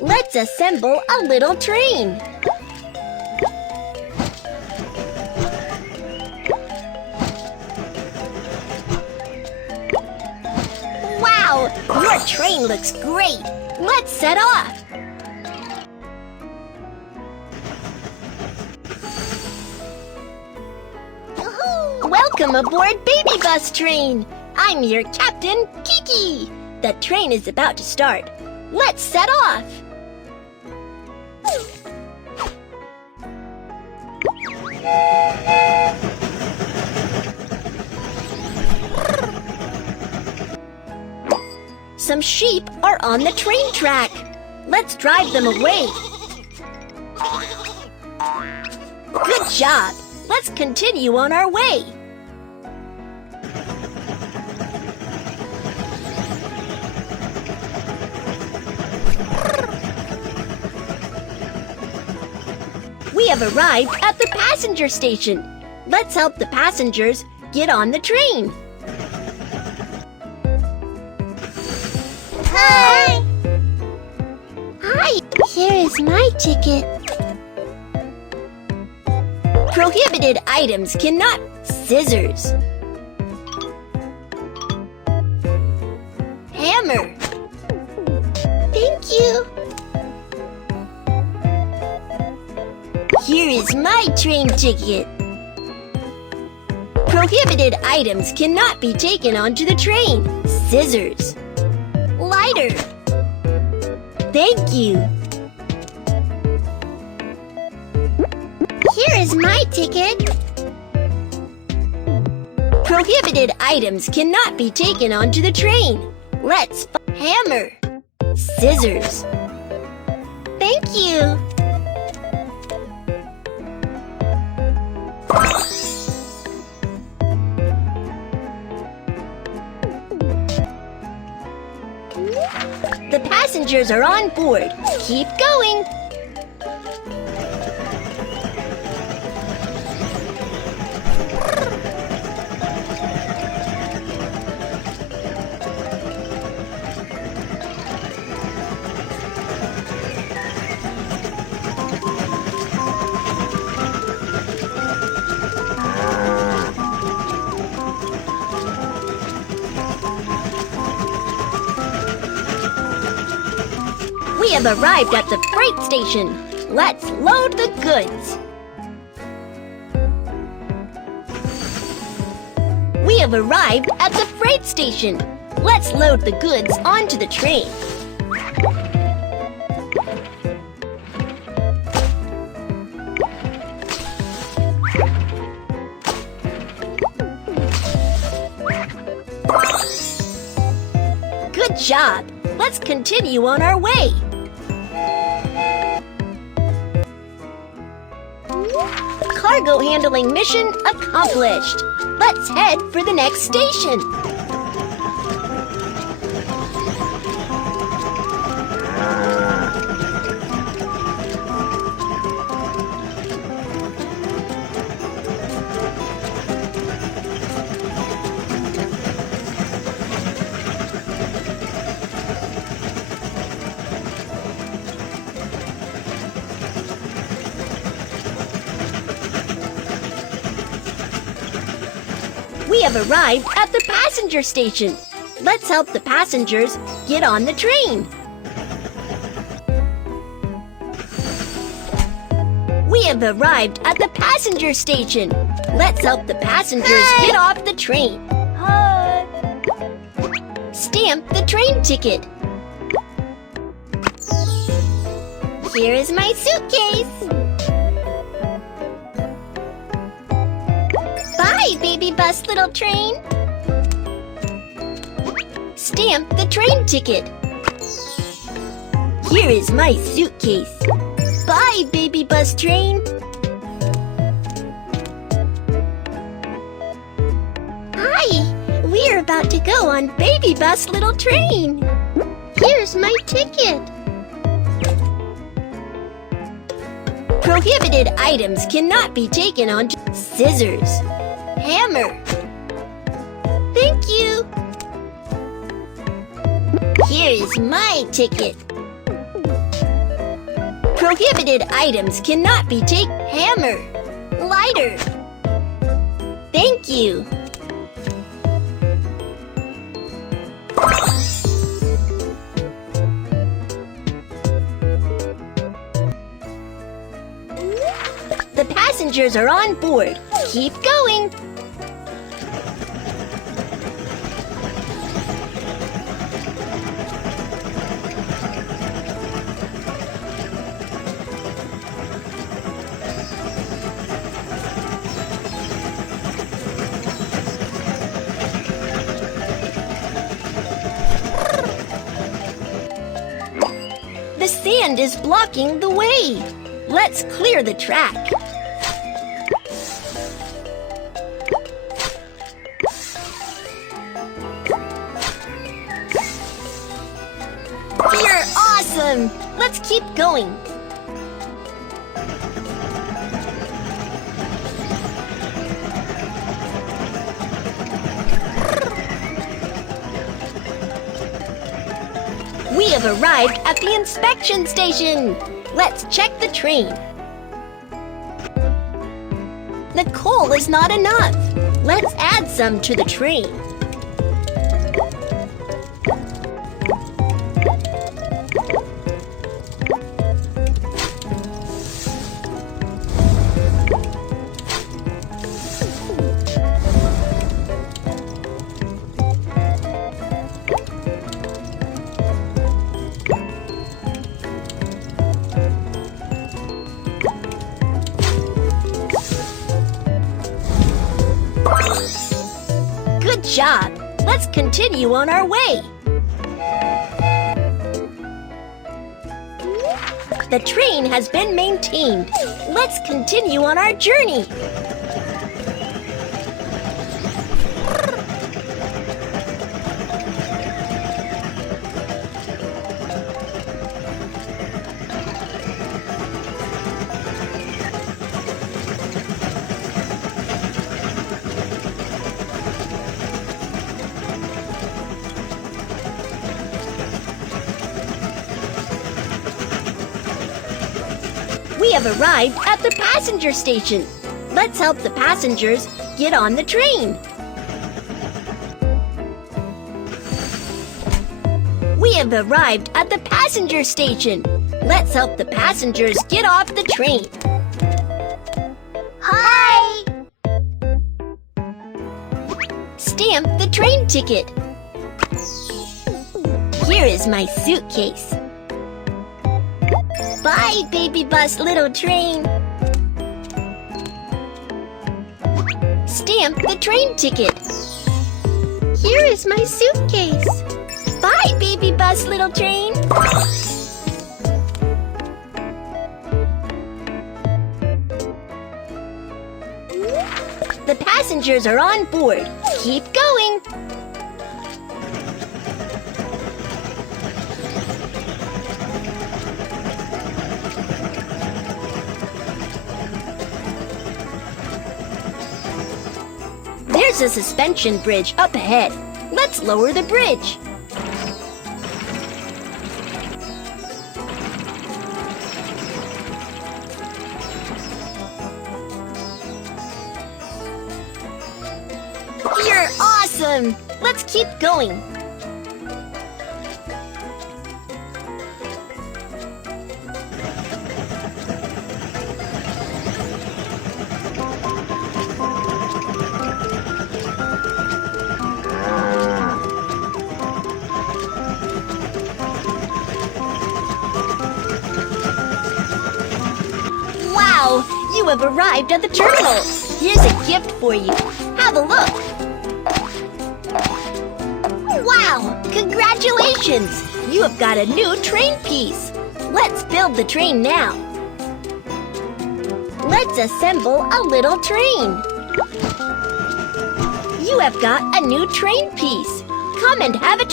Let's assemble a little train. Wow! Your train looks great! Let's set off! Welcome aboard Baby Bus Train! I'm your captain, Kiki! The train is about to start. Let's set off! Some sheep are on the train track. Let's drive them away. Good job! Let's continue on our way. We have arrived at the passenger station. Let's help the passengers get on the train. Hi! Hi, here is my ticket. Prohibited items cannot. Scissors. Hammer. Thank you. Here is my train ticket. Prohibited items cannot be taken onto the train. Scissors. Lighter. Thank you. Here is my ticket. Prohibited items cannot be taken onto the train. Let's hammer. Scissors. Thank you. The passengers are on board. Keep going. We have arrived at the freight station. Let's load the goods. We have arrived at the freight station. Let's load the goods onto the train. Good job! Let's continue on our way. Cargo handling mission accomplished. Let's head for the next station. We have arrived at the passenger station. Let's help the passengers get on the train. We have arrived at the passenger station. Let's help the passengers get off the train. Hi! Stamp the train ticket. Here is my suitcase. Bye, baby bus little train. Stamp the train ticket. Here is my suitcase. Bye, baby bus train. Hi, we're about to go on baby bus little train. Here's my ticket. Prohibited items cannot be taken onto scissors. Hammer. Thank you. Here is my ticket. Prohibited items cannot be taken. Hammer. Lighter. Thank you. The passengers are on board. Keep going. The sand is blocking the way. Let's clear the track. You're awesome! Let's keep going. We have arrived at the inspection station. Let's check the train. The coal is not enough. Let's add some to the train. Good job! Let's continue on our way. The train has been maintained. Let's continue on our journey. We have arrived at the passenger station. Let's help the passengers get on the train. We have arrived at the passenger station. Let's help the passengers get off the train. Hi! Stamp the train ticket. Here is my suitcase. Bye, baby bus, little train. Stamp the train ticket. Here is my suitcase. Bye, baby bus, little train. The passengers are on board. Keep going. There's a suspension bridge up ahead. Let's lower the bridge. You're awesome! Let's keep going. Wow! You have arrived at the terminal. Here's a gift for you. Have a look. Wow! Congratulations! You have got a new train piece. Let's build the train now. Let's assemble a little train. You have got a new train piece. Come and have a